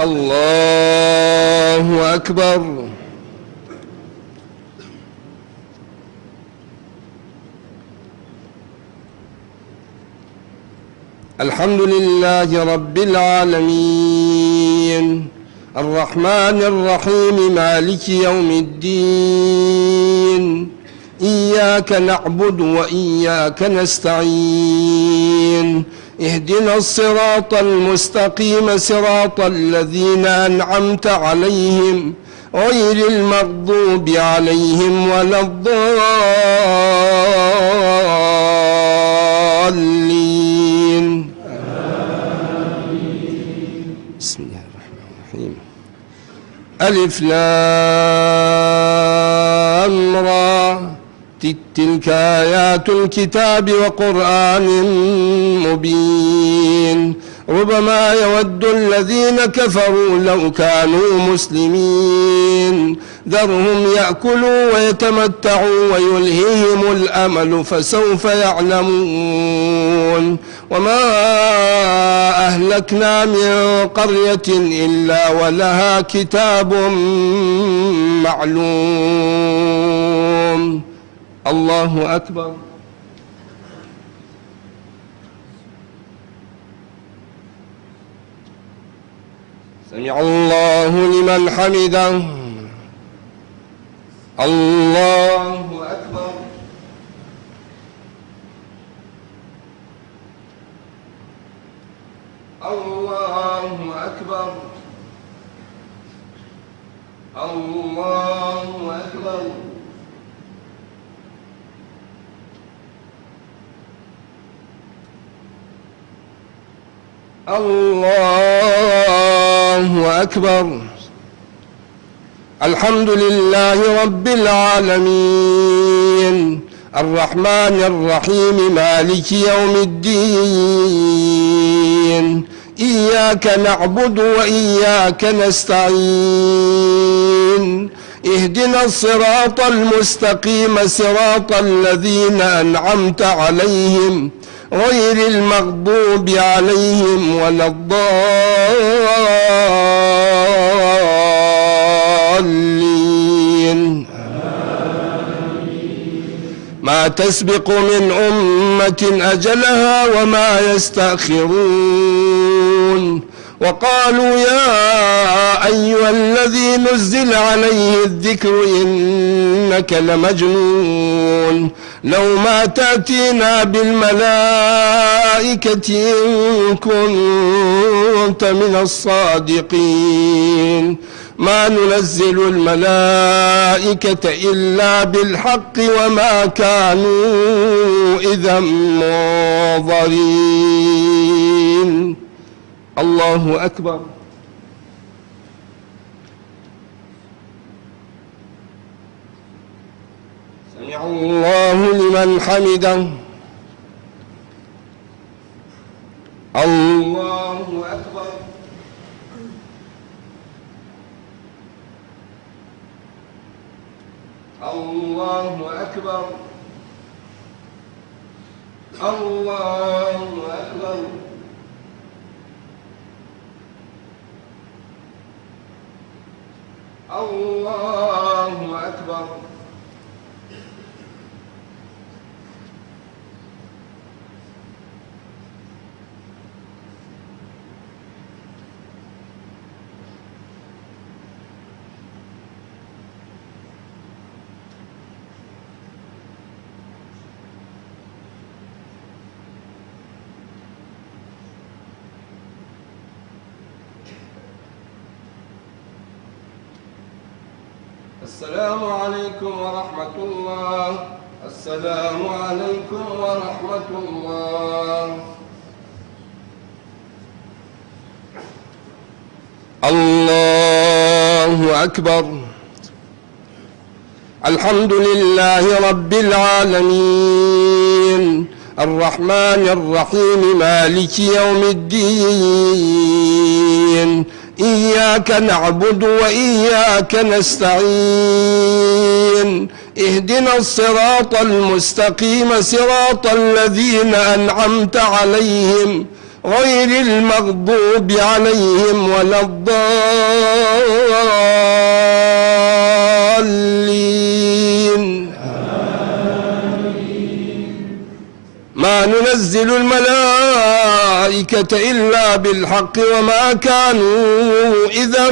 الله أكبر. الحمد لله رب العالمين الرحمن الرحيم مالك يوم الدين إياك نعبد وإياك نستعين اهدنا الصراط المستقيم صراط الذين أنعمت عليهم غير المغضوب عليهم ولا الضالين. بسم الله الرحمن الرحيم. ألف لام را تلك آيات الكتاب وقرآن مبين ربما يود الذين كفروا لو كانوا مسلمين ذرهم يأكلوا ويتمتعوا ويلههم الأمل فسوف يعلمون وما أهلكنا من قرية إلا ولها كتاب معلوم. الله أكبر. سمع الله لمن حمده. الله أكبر. الله أكبر. الله أكبر. الله أكبر. الحمد لله رب العالمين الرحمن الرحيم مالك يوم الدين إياك نعبد وإياك نستعين اهدنا الصراط المستقيم صراط الذين أنعمت عليهم غير المغضوب عليهم ولا الضالين. ما تسبق من أمة أجلها وما يستأخرون وقالوا يا أيها الذي نزل عليه الذكر إنك لمجنون لو ما تأتينا بالملائكة إن كنت من الصادقين ما ننزل الملائكة إلا بالحق وما كانوا إذا منظرين. الله أكبر. سمع الله لمن حمده. الله أكبر. الله أكبر. الله أكبر. الله أكبر. السلام عليكم ورحمة الله. السلام عليكم ورحمة الله. الله أكبر. الحمد لله رب العالمين الرحمن الرحيم مالك يوم الدين إياك نعبد وإياك نستعين اهدنا الصراط المستقيم صراط الذين أنعمت عليهم غير المغضوب عليهم ولا الضالين. ما ننزل الملائكة إلا بالحق وما كانوا إذا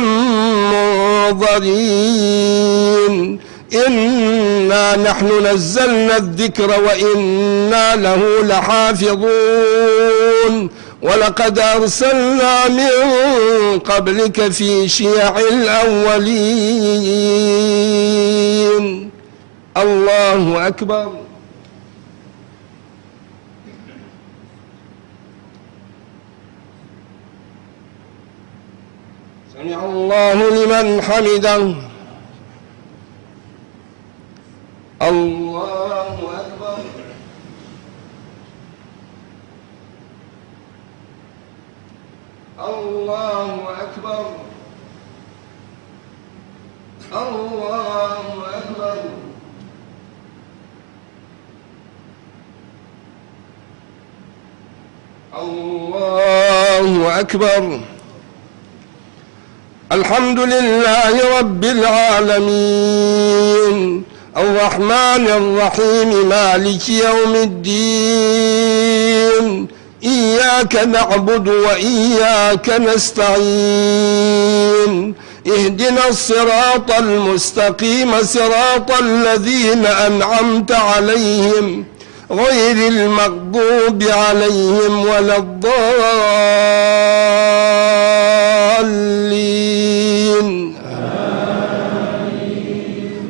منظرين. إنا نحن نزلنا الذكر وإنا له لحافظون. ولقد أرسلنا من قبلك في شيع الأولين. الله أكبر. سمع الله لمن حمده. الله أكبر. الله أكبر. الله أكبر. الله أكبر. الحمد لله رب العالمين الرحمن الرحيم مالك يوم الدين. إياك نعبد وإياك نستعين. اهدنا الصراط المستقيم صراط الذين أنعمت عليهم غير المغضوب عليهم ولا الضالين.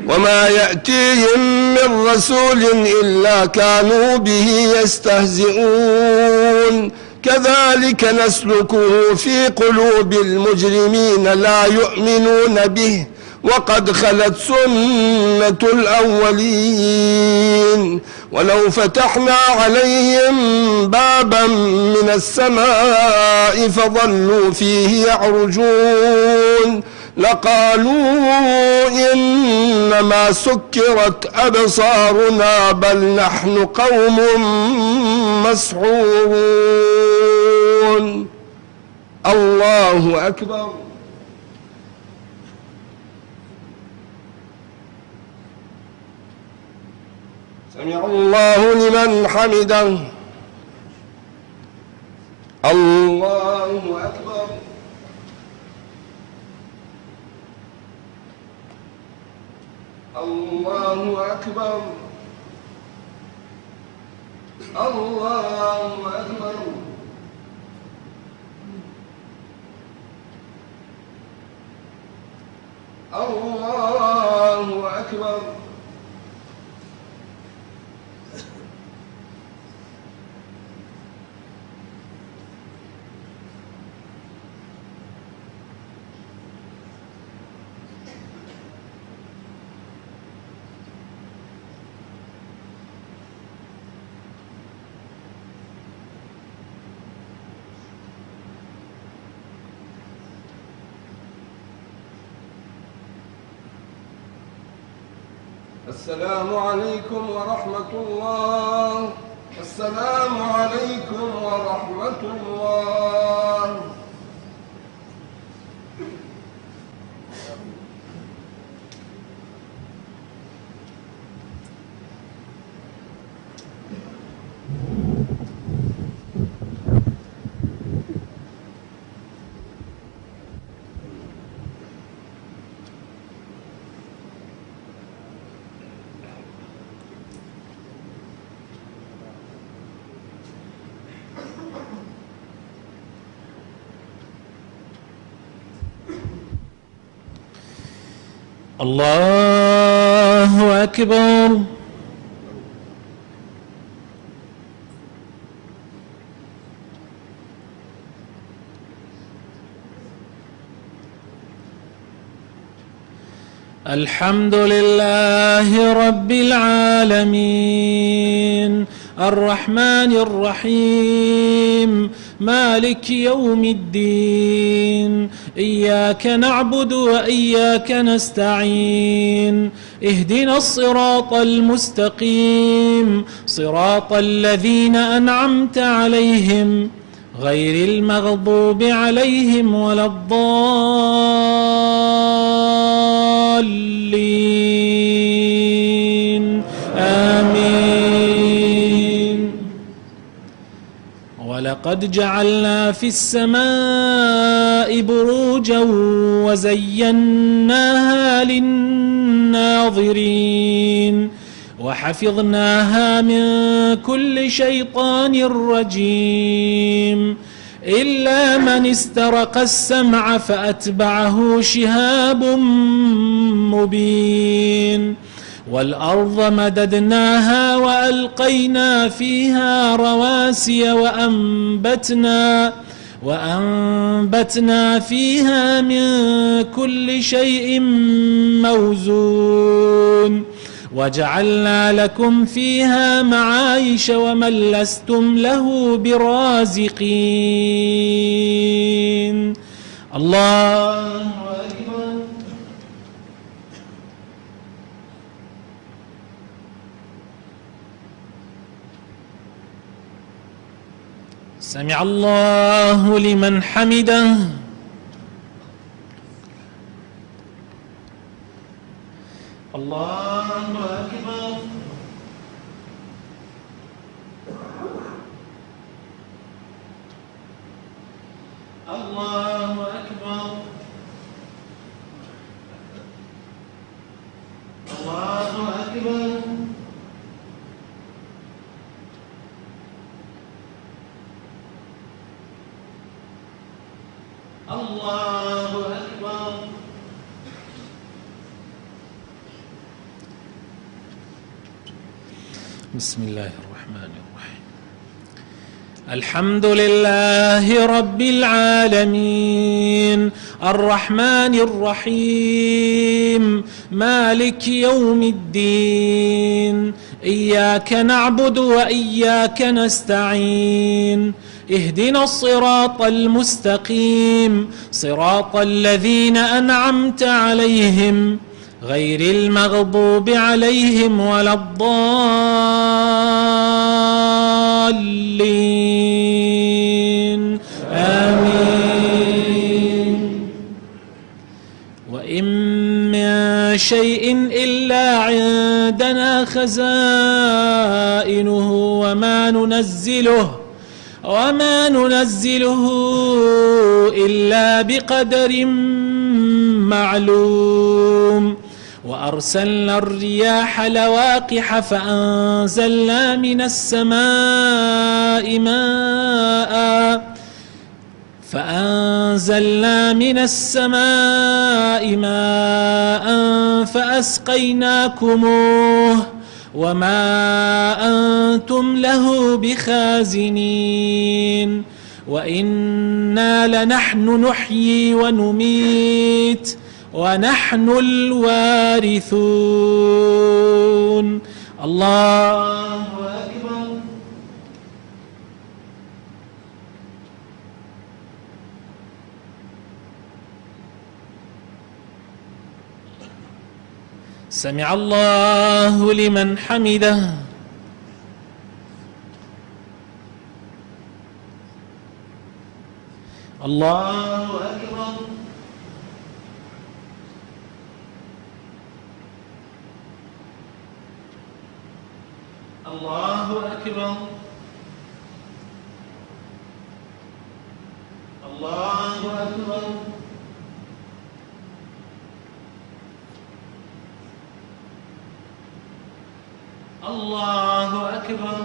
وما يأتيهم من رسول إلا كانوا به يستهزئون. كذلك نسلكه في قلوب المجرمين لا يؤمنون به وقد خلت سنة الأولين. ولو فتحنا عليهم بابا من السماء فظلوا فيه يعرجون لقالوا إنما سكرت أبصارنا بل نحن قوم مسحورون. الله أكبر. سمع الله لمن حمده. الله أكبر. الله أكبر. الله أكبر. الله أكبر. السلام عليكم ورحمة الله. السلام عليكم ورحمة الله. الله أكبر. الحمد لله رب العالمين الرحمن الرحيم مالك يوم الدين. إياك نعبد وإياك نستعين. اهدنا الصراط المستقيم صراط الذين أنعمت عليهم غير المغضوب عليهم ولا الضالين آمين. ولقد جعلنا في السماء بروجا وزيناها للناظرين وحفظناها من كل شيطان رجيم إلا من استرق السمع فأتبعه شهاب مبين. والأرض مددناها وألقينا فيها رواسي وأنبتنا فيها من كل شيء موزون وجعلنا لكم فيها معايش ومن لستم له برازقين. الله أكبر. سمع الله لمن حمده. الله أكبر. الله أكبر. الله أكبر. الله أكبر. بسم الله الرحمن الرحيم. الحمد لله رب العالمين الرحمن الرحيم مالك يوم الدين إياك نعبد وإياك نستعين اهدنا الصراط المستقيم صراط الذين أنعمت عليهم غير المغضوب عليهم ولا الضالين آمين. وإن من شيء إلا عندنا خزائنه وما ننزله إلا بقدر معلوم. وأرسلنا الرياح لواقح فأنزلنا من السماء ماء فأسقيناكموه وما أنتم له بخازنين. وإنا لنحن نحيي ونميت ونحن الوارثون. الله أكبر. سمع الله لمن حمده. الله أكبر. الله أكبر. الله أكبر. الله أكبر.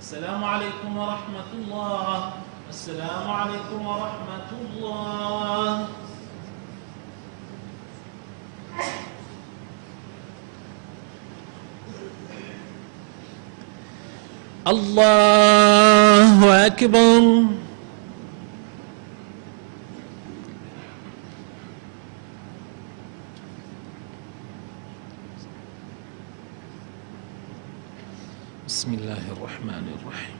السلام عليكم ورحمة الله. السلام عليكم ورحمة الله. الله أكبر. بسم الله الرحمن الرحيم.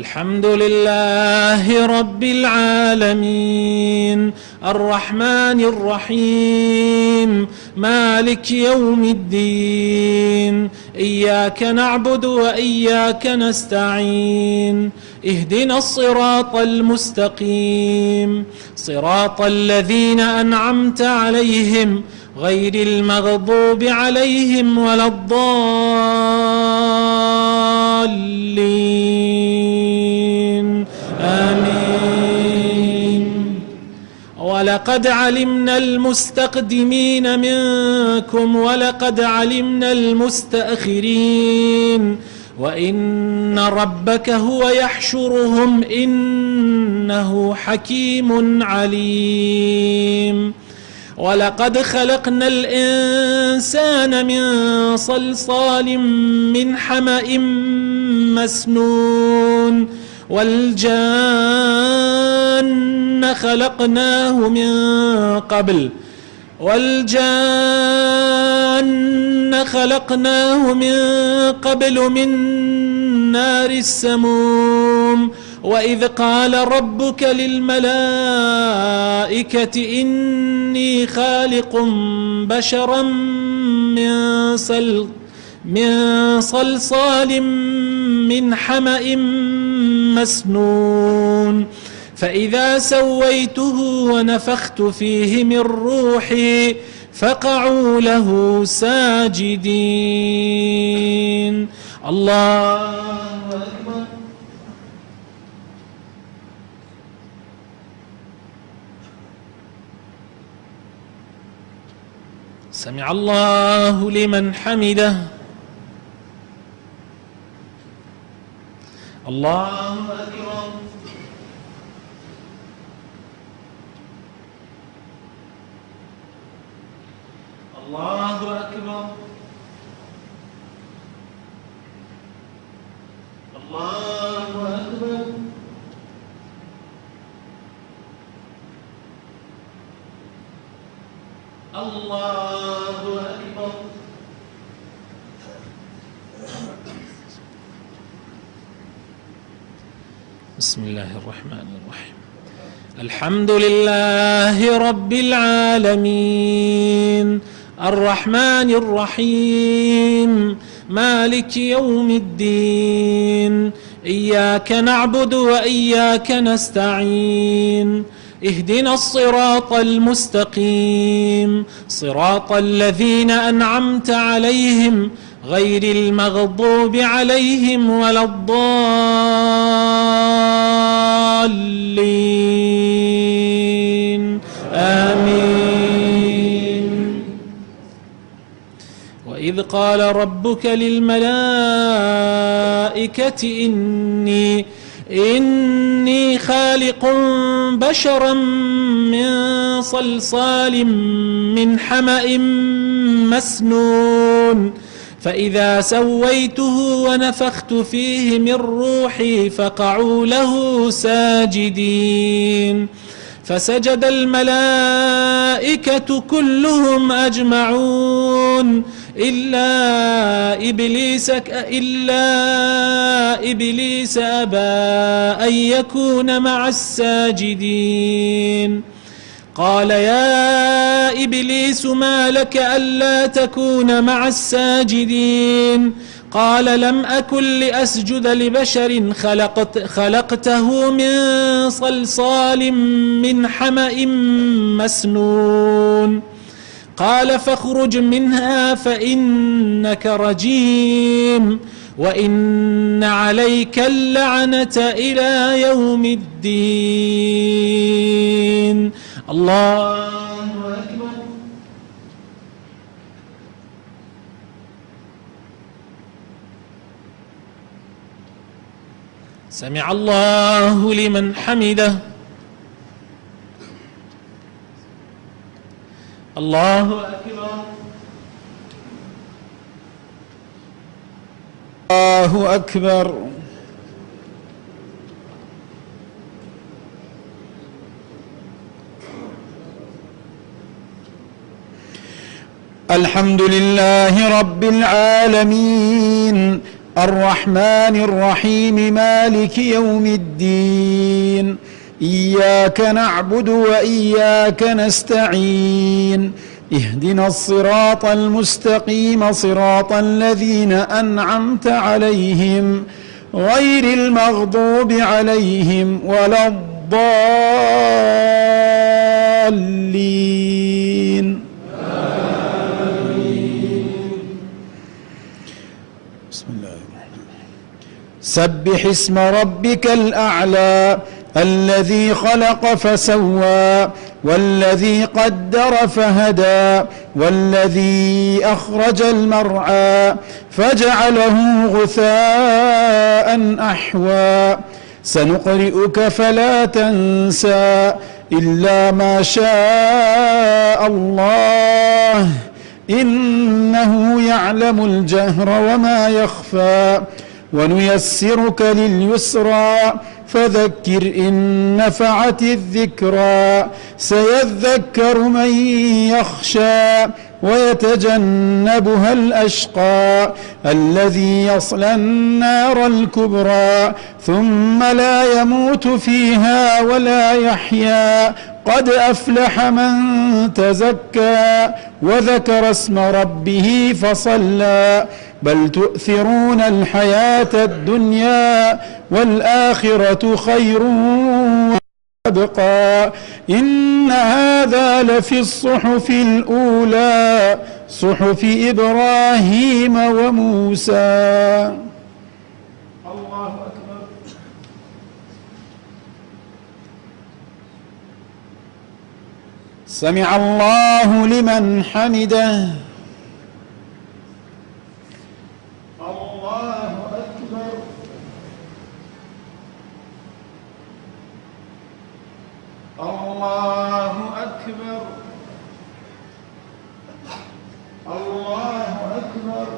الحمد لله رب العالمين الرحمن الرحيم مالك يوم الدين إياك نعبد وإياك نستعين اهدنا الصراط المستقيم صراط الذين أنعمت عليهم غير المغضوب عليهم ولا الضالين آمين. ولقد علمنا المستقدمين منكم ولقد علمنا المستأخرين وإن ربك هو يحشرهم إنه حكيم عليم. ولقد خلقنا الإنسان من صلصال من حمأ مسنون والجان خلقناه من قبل من نار السموم. وإذ قال ربك للملائكة إني خالق بشرا من صلصال من حمأ مسنون فإذا سويته ونفخت فيه من روحي فقعوا له ساجدين. الله أكبر. سمع الله لمن حمده. الله أكبر. الله أكبر. الله أكبر. الله أكبر. بسم الله الرحمن الرحيم. الحمد لله رب العالمين الرحمن الرحيم مالك يوم الدين إياك نعبد وإياك نستعين اهدنا الصراط المستقيم صراط الذين أنعمت عليهم غير المغضوب عليهم ولا الضالين آمين. وإذ قال ربك للملائكة إني خالق بشرا من صلصال من حمأ مسنون فإذا سويته ونفخت فيه من روحي فقعوا له ساجدين. فسجد الملائكة كلهم أجمعون إلا إبليس أبى أن يكون مع الساجدين. قال يا إبليس ما لك ألا تكون مع الساجدين؟ قال لم أكن لأسجد لبشر خلقته من صلصال من حمأ مسنون. قال فاخرج منها فإنك رجيم وإن عليك اللعنة إلى يوم الدين. الله أكبر. سمع الله لمن حمده. الله أكبر. الله أكبر. الحمد لله رب العالمين الرحمن الرحيم مالك يوم الدين إياك نعبد وإياك نستعين اهدنا الصراط المستقيم صراط الذين أنعمت عليهم غير المغضوب عليهم ولا الضالين بسم الله الرحمن الرحيم سبح اسم ربك الأعلى الذي خلق فسوى والذي قدر فهدى والذي أخرج المرعى فجعله غثاء أحوى سنقرئك فلا تنسى إلا ما شاء الله إنه يعلم الجهر وما يخفى ونيسرك لليسرى فذكر إن نفعت الذكرى سيذكر من يخشى ويتجنبها الأشقى الذي يصلى النار الكبرى ثم لا يموت فيها ولا يحيا قد أفلح من تزكى وذكر اسم ربه فصلى بل تؤثرون الحياة الدنيا والآخرة خير وأبقى إن هذا لفي الصحف الأولى صحف إبراهيم وموسى. الله أكبر. سمع الله لمن حمده. الله أكبر. الله أكبر. الله أكبر.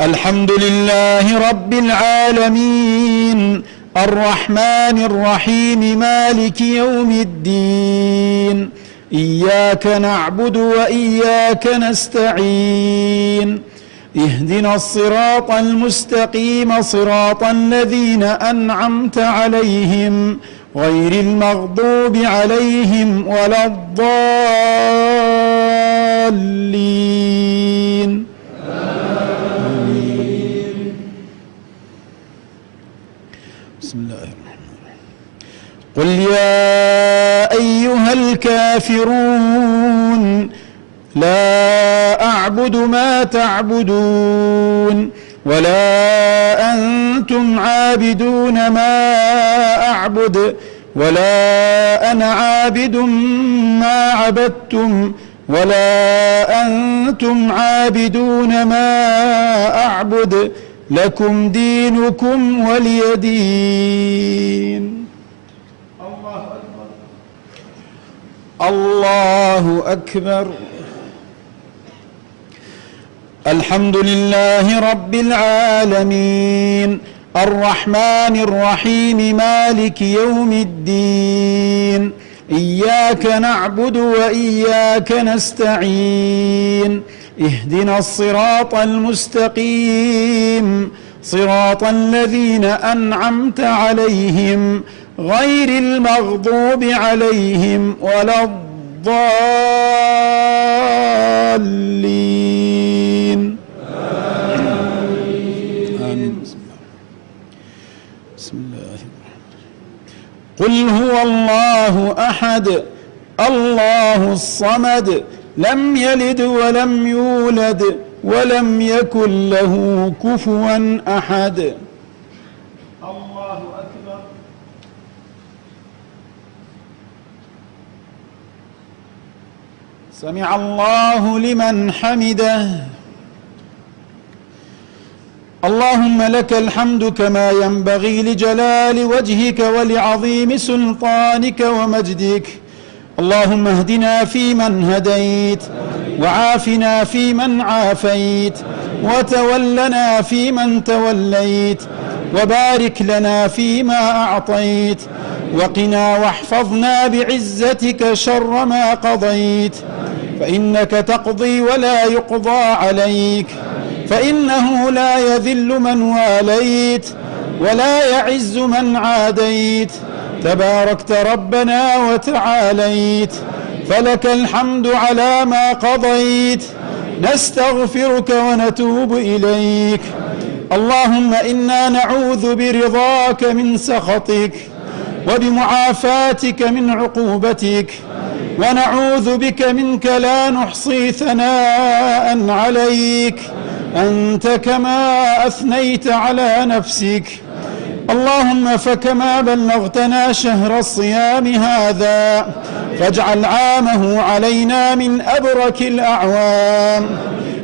الحمد لله رب العالمين الرحمن الرحيم مالك يوم الدين إياك نعبد وإياك نستعين اهدنا الصراط المستقيم صراط الذين أنعمت عليهم غير المغضوب عليهم ولا الضالين آمين. بسم الله الرحمن الرحيم قل يا أيها الكافرون لا أعبد ما تعبدون ولا أنتم عابدون ما أعبد ولا أنا عابد ما عبدتم ولا أنتم عابدون ما أعبد لكم دينكم ولي دين. الله أكبر. الله أكبر. الحمد لله رب العالمين الرحمن الرحيم مالك يوم الدين إياك نعبد وإياك نستعين اهدنا الصراط المستقيم صراط الذين أنعمت عليهم غير المغضوب عليهم ولا الضالين آمين. بسم الله قل هو الله أحد الله الصمد لم يلد ولم يولد ولم يكن له كفوا أحد. الله أكبر. سمع الله لمن حمده. اللهم لك الحمد كما ينبغي لجلال وجهك ولعظيم سلطانك ومجدك. اللهم اهدنا فيمن هديت وعافنا فيمن عافيت وتولنا فيمن توليت وبارك لنا فيما أعطيت وقنا واحفظنا بعزتك شر ما قضيت فإنك تقضي ولا يقضى عليك، فإنه لا يذل من واليت ولا يعز من عاديت، تباركت ربنا وتعاليت، فلك الحمد على ما قضيت، نستغفرك ونتوب إليك. اللهم إنا نعوذ برضاك من سخطك وبمعافاتك من عقوبتك، ونعوذ بك منك لا نحصي ثناء عليك، أنت كما أثنيت على نفسك. اللهم فكما بلغتنا شهر الصيام هذا فاجعل عامه علينا من أبرك الأعوام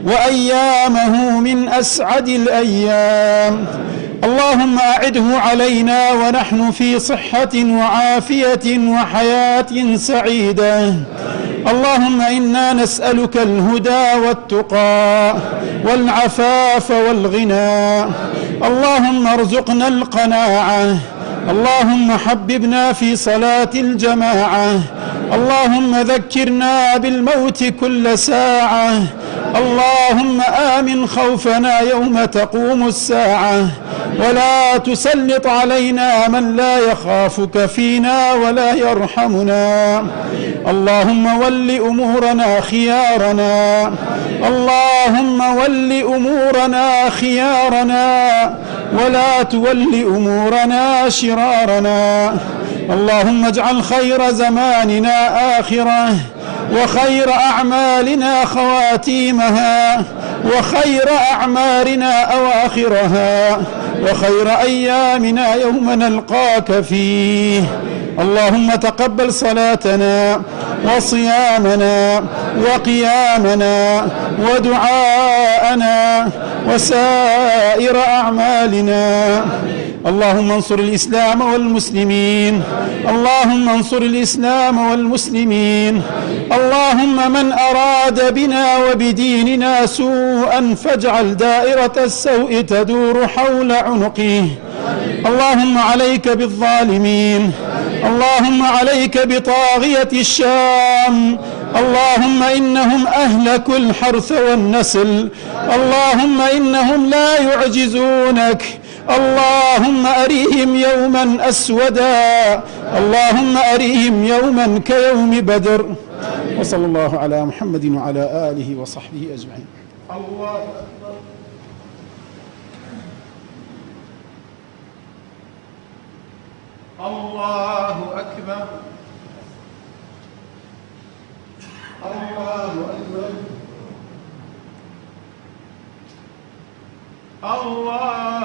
وأيامه من أسعد الأيام. اللهم أعده علينا ونحن في صحة وعافية وحياة سعيدة. اللهم إنا نسألك الهدى والتقى والعفاف والغنى. اللهم ارزقنا القناعة. اللهم حببنا في صلاة الجماعة. اللهم ذكرنا بالموت كل ساعة. اللهم آمن خوفنا يوم تقوم الساعة، ولا تسلط علينا من لا يخافك فينا ولا يرحمنا. اللهم ول أمورنا خيارنا. اللهم ول أمورنا خيارنا ولا تول أمورنا شرارنا. اللهم اجعل خير زماننا آخرة، وخير أعمالنا خواتيمها، وخير أعمارنا أواخرها، وخير أيامنا يوم نلقاك فيه. اللهم تقبل صلاتنا وصيامنا وقيامنا ودعاءنا وسائر أعمالنا. اللهم انصر الإسلام والمسلمين. اللهم انصر الإسلام والمسلمين. اللهم من أراد بنا وبديننا سوءا فاجعل دائرة السوء تدور حول عنقه. اللهم عليك بالظالمين. اللهم عليك بطاغية الشام. اللهم إنهم أهلكوا الحرث والنسل. اللهم إنهم لا يعجزونك. اللهم أريهم يوما أسودا. اللهم أريهم يوما كيوم بدر. وصلى الله على محمد وعلى آله وصحبه أجمعين. الله أكبر. الله أكبر. الله أكبر. الله